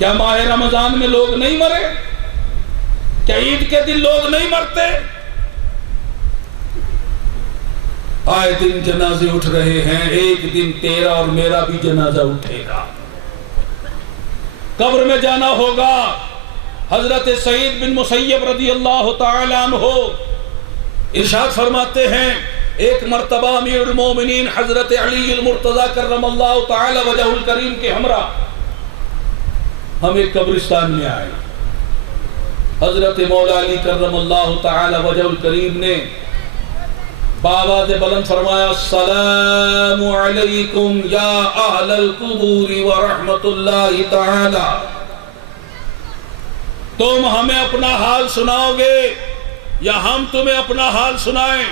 کیا ماہ رمضان میں لوگ نہیں مرے؟ کیا عید کے دن لوگ نہیں مرتے؟ آئے دن جنازے اٹھ رہے ہیں، ایک دن تیرا اور میرا بھی جنازہ اٹھے گا، قبر میں جانا ہوگا۔ حضرت سعید بن مسیب رضی اللہ تعالی عنہ ارشاد فرماتے ہیں، ایک مرتبہ امیر المومنین حضرت علی المرتضی کرم اللہ تعالی وجہ الکریم کے ہمراہ ہم ایک قبرستان میں آئے۔ حضرت مولا علی کرم اللہ تعالی وجہ الکریم نے بآواز بلند فرمایا، السلام علیکم یا اہل القبور ورحمت اللہ تعالی، تم ہمیں اپنا حال سناؤ گے یا ہم تمہیں اپنا حال سنائیں؟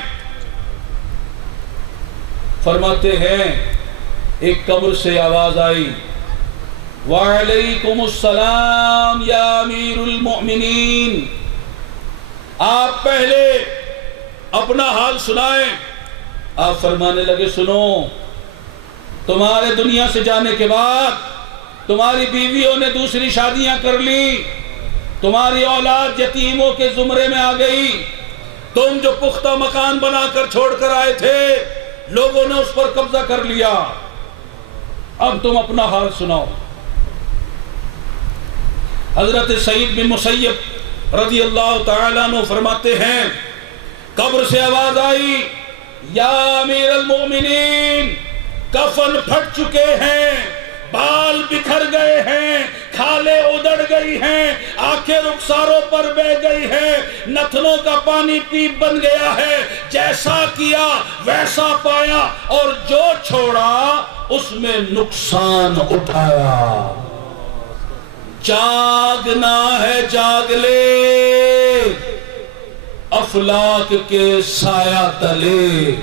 فرماتے ہیں ایک قبر سے آواز آئی، وعلیکم السلام یا امیر المؤمنین، آپ پہلے اپنا حال سنائیں۔ آپ فرمانے لگے، سنو، تمہارے دنیا سے جانے کے بعد تمہاری بیویوں نے دوسری شادیاں کر لی، تمہاری اولاد یتیموں کے زمرے میں آ گئی، تم جو پختہ مکان بنا کر چھوڑ کر آئے تھے لوگوں نے اس پر قبضہ کر لیا، اب تم اپنا حال سناؤ۔ حضرت سعید بن مسیب رضی اللہ تعالیٰ عنہ فرماتے ہیں، قبر سے آواز آئی، یا امیر المؤمنین، کفن پھٹ چکے ہیں، بال بکھر گئے ہیں، کھالیں ادڑ گئی ہیں، آنکھیں رخساروں پر بہہ گئی ہیں، نتنوں کا پانی پیپ بن گیا ہے، جیسا کیا ویسا پایا اور جو چھوڑا اس میں نقصان اٹھایا۔ جاگنا ہے جاگ لے، افلاک کے سایہ تلے،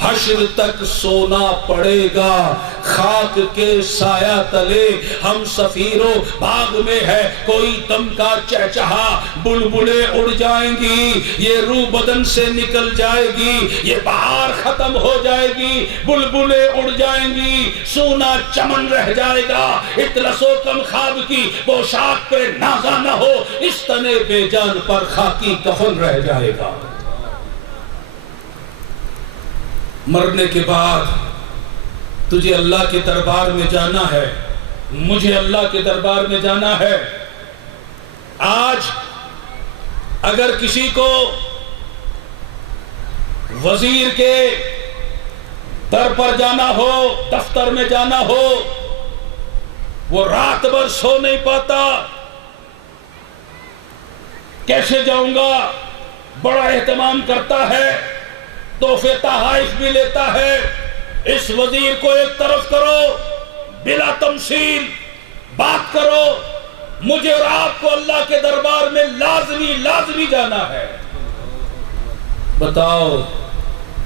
حشر تک سونا پڑے گا خاک کے سایہ تلے، ہم سفیروں باغ میں ہے کوئی دم کا چہچہا، بلبلیں اڑ جائیں گی، یہ روح بدن سے نکل جائے گی، یہ بہار ختم ہو جائے گی، بلبلیں اڑ جائیں گی، سونا چمن رہ جائے گا، اطلس و کم خواب کی پوشاک پہ نازا نہ ہو، اس تنے بے جان پر خاکی کفن رہ جائے گا۔ مرنے کے بعد تجھے اللہ کے دربار میں جانا ہے، مجھے اللہ کے دربار میں جانا ہے۔ آج اگر کسی کو وزیر کے در پر جانا ہو، دفتر میں جانا ہو، وہ رات بھر سو نہیں پاتا، کیسے جاؤں گا، بڑا اہتمام کرتا ہے، تحفے تحائف بھی لیتا ہے۔ اس وزیر کو ایک طرف کرو، بلا تمثیل بات کرو، مجھے اور آپ کو اللہ کے دربار میں لازمی جانا ہے۔ بتاؤ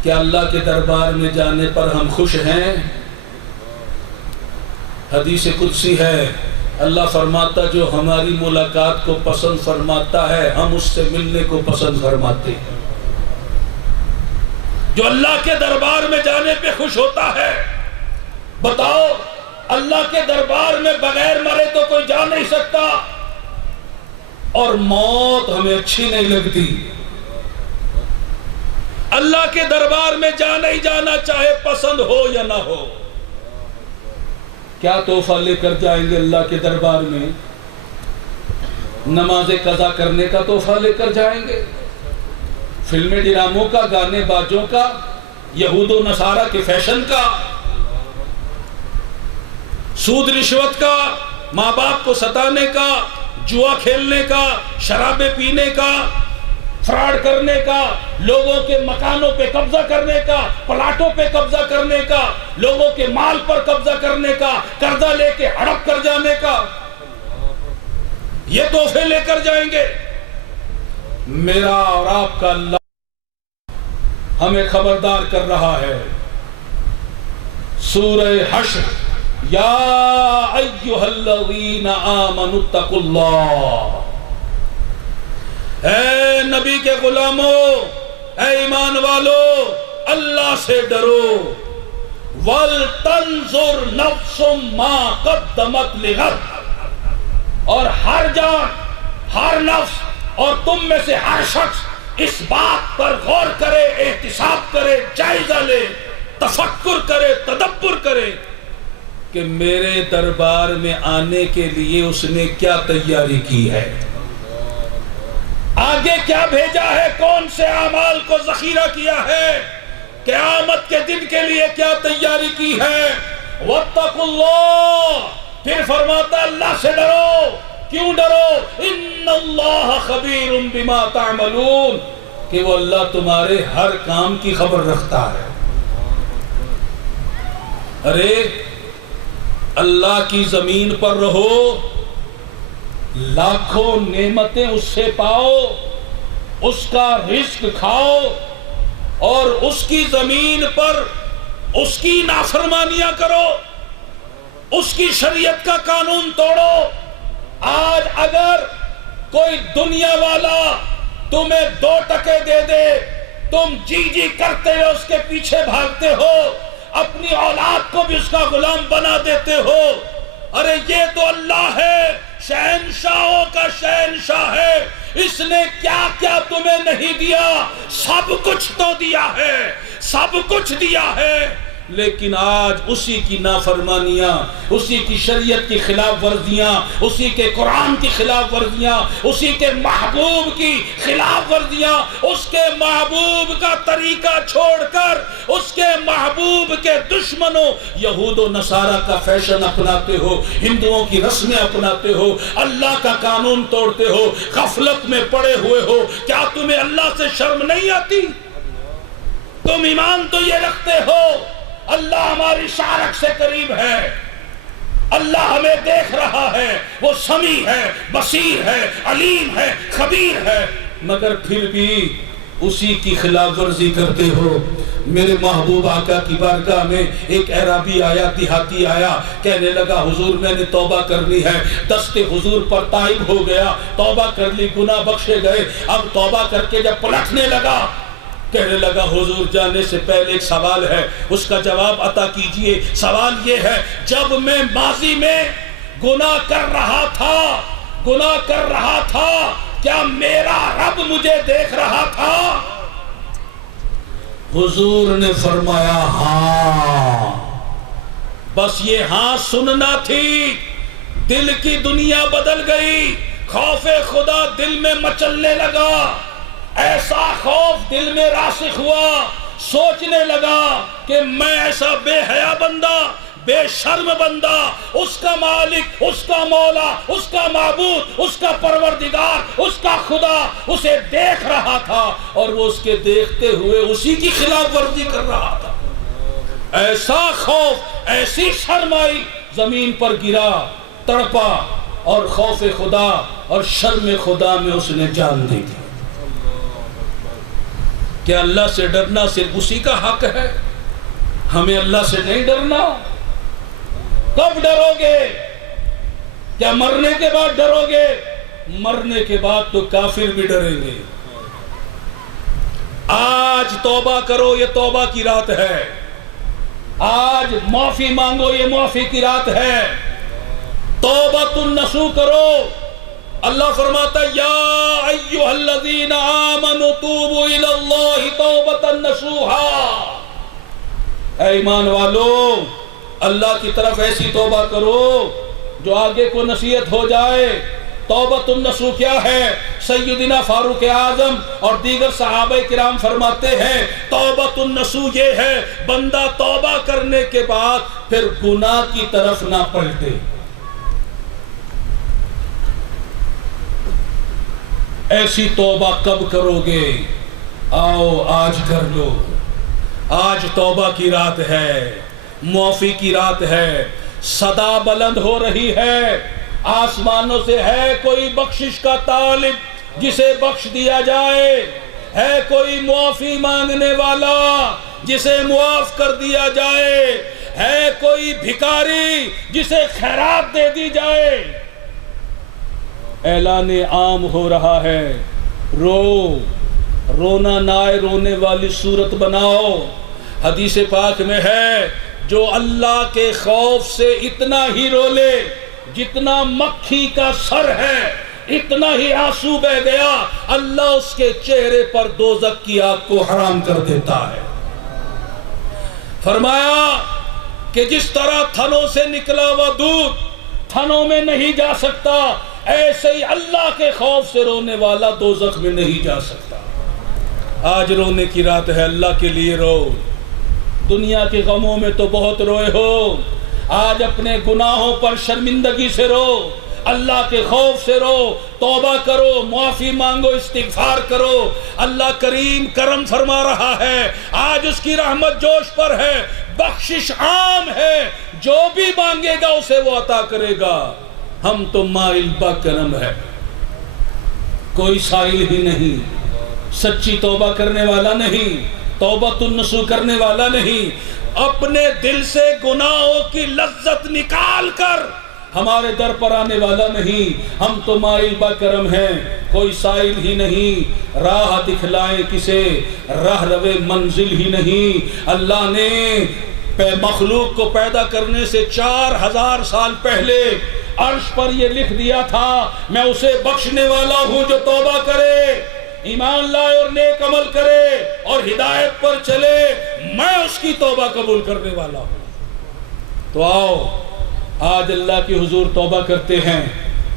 کیا اللہ کے دربار میں جانے پر ہم خوش ہیں؟ حدیث قدسی ہے، اللہ فرماتا جو ہماری ملاقات کو پسند فرماتا ہے ہم اس سے ملنے کو پسند فرماتے ہیں۔ جو اللہ کے دربار میں جانے پہ خوش ہوتا ہے، بتاؤ اللہ کے دربار میں بغیر مرے تو کوئی جا نہیں سکتا، اور موت ہمیں اچھی نہیں لگتی۔ اللہ کے دربار میں جانا ہی جانا، چاہے پسند ہو یا نہ ہو۔ کیا تحفہ لے کر جائیں گے اللہ کے دربار میں؟ نماز قضا کرنے کا تحفہ لے کر جائیں گے، فلمیں ڈراموں کا، گانے باجوں کا، یہود و نصارہ کے فیشن کا، سود رشوت کا، ماں باپ کو ستانے کا، جوا کھیلنے کا، شرابیں پینے کا، فراڈ کرنے کا، لوگوں کے مکانوں پہ قبضہ کرنے کا، پلاٹوں پہ قبضہ کرنے کا، لوگوں کے مال پر قبضہ کرنے کا، قرضہ لے کے ہڑپ کر جانے کا، یہ تحفے لے کر جائیں گے؟ میرا اور آپ کا اللہ ہمیں خبردار کر رہا ہے۔ سورہ حشر، یا ایھا الذین آمنوا اتقوا اللہ، اے نبی کے غلاموں، اے ایمان والو، اللہ سے ڈرو، وَلْتَنْظُرْ نَفْسٌ مَا قَدَّمَتْ لِغَدٍ، اور ہر جان، ہر نفس اور تم میں سے ہر شخص اس بات پر غور کرے، احتساب کرے، جائزہ لے، تفکر کرے، تدبر کرے کہ میرے دربار میں آنے کے لیے اس نے کیا تیاری کی ہے، آگے کیا بھیجا ہے، کون سے اعمال کو ذخیرہ کیا ہے، قیامت کے دن کے لیے کیا تیاری کی ہے۔ واتقوا اللہ، پھر فرماتا اللہ سے ڈرو۔ کیوں ڈرو؟ ان اللہ خبیر بما تعملون، کہ وہ اللہ تمہارے ہر کام کی خبر رکھتا ہے۔ ارے اللہ کی زمین پر رہو، لاکھوں نعمتیں اس سے پاؤ، اس کا رزق کھاؤ، اور اس کی زمین پر اس کی نافرمانیاں کرو، اس کی شریعت کا قانون توڑو۔ آج اگر کوئی دنیا والا تمہیں 2 ٹکے دے دے، تم جی جی کرتے ہوئے اس کے پیچھے بھاگتے ہو، اپنی اولاد کو بھی اس کا غلام بنا دیتے ہو۔ ارے یہ تو اللہ ہے، شہنشاہوں کا شہنشاہ ہے، اس نے کیا کیا تمہیں نہیں دیا، سب کچھ تو دیا ہے، سب کچھ دیا ہے۔ لیکن آج اسی کی نافرمانیاں، اسی کی شریعت کی خلاف ورزیاں، اسی کے قرآن کی خلاف ورزیاں، اسی کے محبوب کی خلاف ورزیاں، اس کے محبوب کا طریقہ چھوڑ کر اس کے محبوب کے دشمنوں یہود و نصارہ کا فیشن اپناتے ہو، ہندوؤں کی رسمیں اپناتے ہو، اللہ کا قانون توڑتے ہو، غفلت میں پڑے ہوئے ہو۔ کیا تمہیں اللہ سے شرم نہیں آتی؟ تم ایمان تو یہ رکھتے ہو اللہ ہماری شارک سے قریب ہے، اللہ ہمیں دیکھ رہا ہے، وہ سمیع ہے، بصیر ہے، علیم ہے، خبیر ہے، مگر پھر بھی اسی کی خلاف ورزی کرتے ہو۔ میرے محبوب آقا کی بارگاہ میں ایک اعرابی آیا، دیہاتی آیا، کہنے لگا حضور میں نے توبہ کرنی ہے، دست حضور پر تائب ہو گیا، توبہ کر لی، گناہ بخشے گئے۔ اب توبہ کر کے جب پلٹنے لگا، کہنے لگا حضور جانے سے پہلے ایک سوال ہے، اس کا جواب عطا کیجئے۔ سوال یہ ہے، جب میں ماضی میں گناہ کر رہا تھا کیا میرا رب مجھے دیکھ رہا تھا؟ حضور نے فرمایا ہاں۔ بس یہ ہاں سننا تھی، دل کی دنیا بدل گئی، خوف خدا دل میں مچلنے لگا، ایسا خوف دل میں راسخ ہوا، سوچنے لگا کہ میں ایسا بے حیا بندہ، بے شرم بندہ، اس کا مالک، اس کا مولا، اس کا معبود، اس کا پروردگار، اس کا خدا اسے دیکھ رہا تھا، اور وہ اس کے دیکھتے ہوئے اسی کی خلاف ورزی کر رہا تھا۔ ایسا خوف، ایسی شرم آئی، زمین پر گرا، تڑپا، اور خوف خدا اور شرم خدا میں اس نے جان دی تھی۔ کیا اللہ سے ڈرنا صرف اسی کا حق ہے؟ ہمیں اللہ سے نہیں ڈرنا؟ کب ڈرو گے؟ کیا مرنے کے بعد ڈرو گے؟ مرنے کے بعد تو کافر بھی ڈریں گے۔ آج توبہ کرو، یہ توبہ کی رات ہے۔ آج معافی مانگو، یہ معافی کی رات ہے۔ توبۃ النصوح کرو۔ اللہ فرماتا ہے یا ایھا الذین آمنوا توبوا الی اللہ توبۃ نصوحا، اے ایمان والو اللہ کی طرف ایسی توبہ کرو جو آگے کو نصیحت ہو جائے۔ توبۃ النصوح کیا ہے؟ سیدنا فاروق اعظم اور دیگر صحابہ کرام فرماتے ہیں توبۃ النصوح یہ ہے بندہ توبہ کرنے کے بعد پھر گناہ کی طرف نہ پلٹے۔ ایسی توبہ کب کرو گے؟ آؤ آج کر لو۔ آج توبہ کی رات ہے، معافی کی رات ہے، صدا بلند ہو رہی ہے، آسمانوں سے ہے کوئی بخشش کا طالب جسے بخش دیا جائے، ہے کوئی معافی مانگنے والا جسے معاف کر دیا جائے، ہے کوئی بھکاری جسے خیرات دے دی جائے۔ اعلان عام ہو رہا ہے، رونا نہ آئے، رونے والی صورت بناؤ۔ حدیث پاک میں ہے جو اللہ کے خوف سے اتنا ہی رو لے جتنا مکھی کا سر ہے اتنا ہی آنسو بہ گیا، اللہ اس کے چہرے پر دوزخ کی آگ کو حرام کر دیتا ہے۔ فرمایا کہ جس طرح تھنوں سے نکلا ہوا دودھ تھنوں میں نہیں جا سکتا، ایسے ہی اللہ کے خوف سے رونے والا دوزخ میں نہیں جا سکتا۔ آج رونے کی رات ہے، اللہ کے لیے رو۔ دنیا کے غموں میں تو بہت روئے ہو، آج اپنے گناہوں پر شرمندگی سے رو، اللہ کے خوف سے رو، توبہ کرو، معافی مانگو، استغفار کرو۔ اللہ کریم کرم فرما رہا ہے، آج اس کی رحمت جوش پر ہے، بخشش عام ہے، جو بھی مانگے گا اسے وہ عطا کرے گا۔ ہم تو مائل با کرم ہے، کوئی سائل ہی نہیں، سچی توبہ کرنے والا نہیں، توبۃ النصوح کرنے والا نہیں، اپنے دل سے گناہوں کی لذت نکال کر ہمارے در پر آنے والا نہیں۔ ہم تو مائل با کرم ہیں، کوئی سائل ہی نہیں، راہ دکھلائے کسے، راہ روے منزل ہی نہیں۔ اللہ نے مخلوق کو پیدا کرنے سے 4000 سال پہلے عرش پر یہ لکھ دیا تھا، میں اسے بخشنے والا ہوں جو توبہ کرے، ایمان لائے اور نیک عمل کرے اور ہدایت پر چلے، میں اس کی توبہ قبول کرنے والا ہوں۔ تو آؤ آج اللہ کے حضور توبہ کرتے ہیں،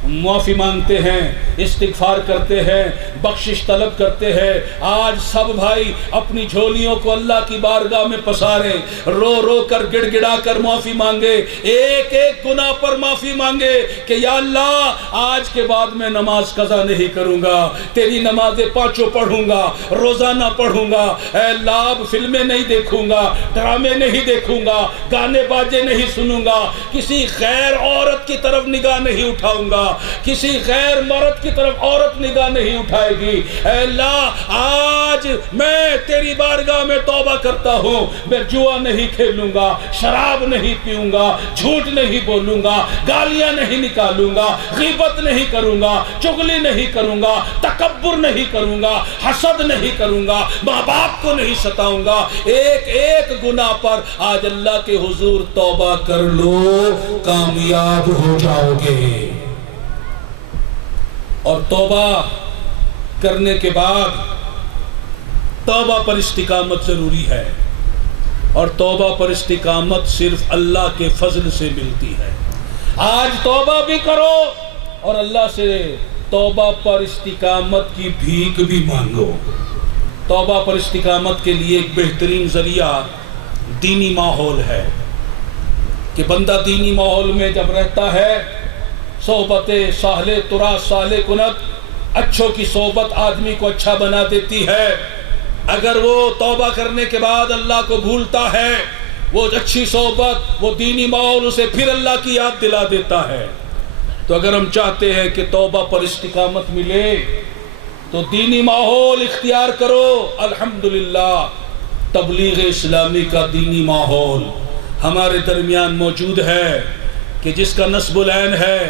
معافی مانگتے ہیں، استغفار کرتے ہیں، بخشش طلب کرتے ہیں۔ آج سب بھائی اپنی جھولیوں کو اللہ کی بارگاہ میں پساریں، رو رو کر گڑ گڑا کر معافی مانگے، ایک ایک گناہ پر معافی مانگے کہ یا اللہ آج کے بعد میں نماز قضا نہیں کروں گا، تیری نمازیں پانچوں پڑھوں گا، روزانہ پڑھوں گا، اے اللہ اب فلمیں نہیں دیکھوں گا، ڈرامے نہیں دیکھوں گا، گانے باجے نہیں سنوں گا، کسی غیر عورت کی طرف نگاہ نہیں اٹھاؤں گا، کسی غیر مرد کی طرف عورت نگاہ نہیں اٹھائے گی۔ اے اللہ آج میں تیری بارگاہ میں توبہ کرتا ہوں، میں جوا نہیں کھیلوں گا، شراب نہیں پیوں گا، جھوٹ نہیں بولوں گا، گالیاں نہیں نکالوں گا، غیبت نہیں کروں گا، چغلی نہیں کروں گا، تکبر نہیں کروں گا، حسد نہیں کروں گا، ماں باپ کو نہیں ستاؤں گا۔ ایک ایک گناہ پر آج اللہ کے حضور توبہ کر لو، کامیاب ہو جاؤ گے۔ اور توبہ کرنے کے بعد توبہ پر استقامت ضروری ہے، اور توبہ پر استقامت صرف اللہ کے فضل سے ملتی ہے۔ آج توبہ بھی کرو اور اللہ سے توبہ پر استقامت کی بھیک بھی مانگو۔ توبہ پر استقامت کے لیے ایک بہترین ذریعہ دینی ماحول ہے کہ بندہ دینی ماحول میں جب رہتا ہے، صحبت صالح ترا صالح کنت، اچھوں کی صحبت آدمی کو اچھا بنا دیتی ہے۔ اگر وہ توبہ کرنے کے بعد اللہ کو بھولتا ہے، وہ اچھی صحبت، وہ دینی ماحول اسے پھر اللہ کی یاد دلا دیتا ہے۔ تو اگر ہم چاہتے ہیں کہ توبہ پر استقامت ملے تو دینی ماحول اختیار کرو۔ الحمدللہ تبلیغ اسلامی کا دینی ماحول ہمارے درمیان موجود ہے کہ جس کا نصب العین ہے۔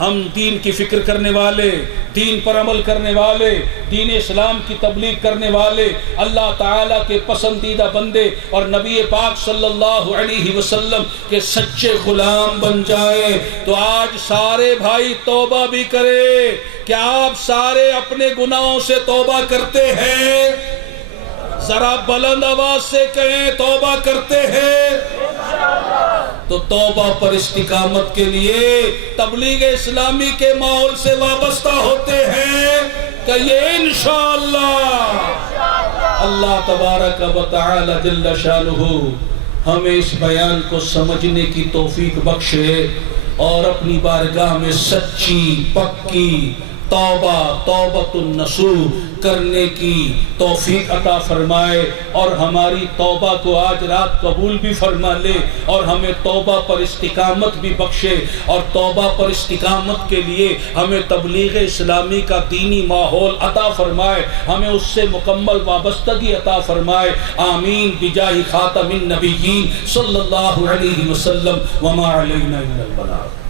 ہم دین کی فکر کرنے والے، دین پر عمل کرنے والے، دین اسلام کی تبلیغ کرنے والے، اللہ تعالیٰ کے پسندیدہ بندے اور نبی پاک صلی اللہ علیہ وسلم کے سچے غلام بن جائیں۔ تو آج سارے بھائی توبہ بھی کرے۔ کیا آپ سارے اپنے گناہوں سے توبہ کرتے ہیں؟ ذرا بلند آواز سے کہیں توبہ کرتے ہیں۔ تو توبہ پر استقامت کے لیے تبلیغ اسلامی کے ماحول سے وابستہ ہوتے ہیں کہ یہ انشاءاللہ اللہ تبارک و تعالی جل شانہ ہمیں اس بیان کو سمجھنے کی توفیق بخشے اور اپنی بارگاہ میں سچی پکی توبۃ النصوح کرنے کی توفیق عطا فرمائے، اور ہماری توبہ کو آج رات قبول بھی فرما لے، اور ہمیں توبہ پر استقامت بھی بخشے، اور توبہ پر استقامت کے لیے ہمیں تبلیغ اسلامی کا دینی ماحول عطا فرمائے، ہمیں اس سے مکمل وابستگی عطا فرمائے۔ آمین بجاہ خاتم النبیین صلی اللہ علیہ وسلم۔ وما علینا الا البلاغ۔